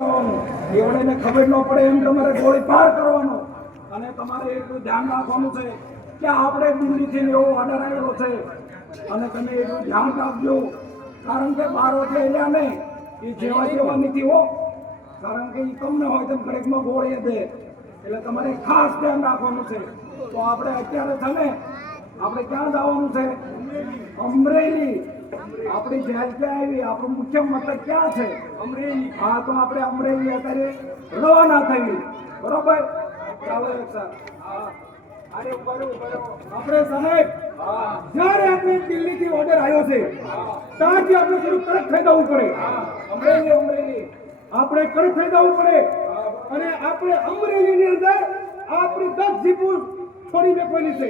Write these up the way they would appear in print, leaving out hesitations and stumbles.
એવડે ખબર ન પડે એમ તમારે ગોળી પાર કરવાનો અને તમારે એટલું ધ્યાન રાખવાનું છે કે આપણે દિલ્હીથી એવો ઓર્ડર આવેલો છે અને તમે એટલું ધ્યાન રાખજો કારણ કે બાર એટલે એરિયા નહીં એ જેવા જેવા નથી હો કારણ કે એ તમને હોય તેમ ઘડીકમાં ગોળી દે એટલે તમારે ખાસ ધ્યાન રાખવાનું છે તો આપણે અત્યારે છે ને આપણે ક્યાં જવાનું છે અમરેલી આપણી જેલ ક્યાં આવી આપણું મુખ્ય મથક ક્યાં છે અમરેલી હા તો આપણે અમરેલી અત્યારે રવાના થઈ બરોબર ચાલો સર અરે આપણે સાહેબ જ્યારે આપણે દિલ્હીથી ઓર્ડર આવ્યો છે ત્યાંથી આપણે થોડું કડક થઈ જવું પડે અમરેલી આપણે કડક થઈ જવું પડે અને આપણે અમરેલીની અંદર આપણી 10 જીપુ છોડી મેકવાની છે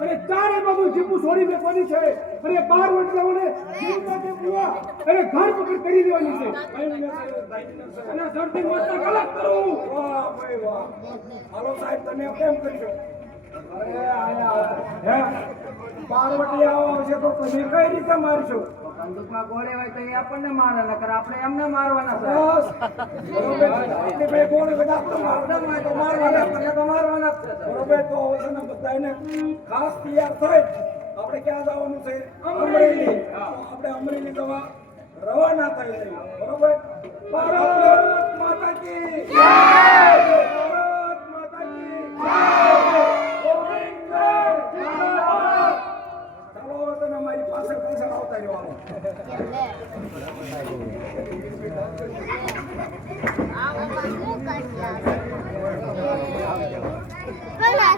અને ચારે બાજુ જીપુ છોડી મેકવાની છે અને 12 વર્ષોને જીપુને પૂરા અને ઘર પકડ કરી દેવાની છે અને જલ્દી મોસ્ટર કલક કરું વાહ ભાઈ વાહ હાલો સાહેબ તમે કેમ કરશો અરે આયા હે પાર્વતી આવો છે તો તમે કઈ રીતે મારશો બંદૂકમાં ગોળી હોય તો એ આપણને મારે નકર આપણે એમને મારવાના છે બસ બરોબર આપણે બે ગોળી બધા આપણે મારવાના તો મારવાના આપણને તો મારવાના જ છે બરોબર તો હવે ને બધાને ખાસ તૈયાર થઈ આપણે ક્યાં જવાનું છે અમરેલી આપણે અમરેલી જવા રવાના થઈ જઈએ બરોબર ભારત માતા કી જય ભારત માતા કી જય ચાલો તમે મારી પાસે આવતા રહેવાનું Hola.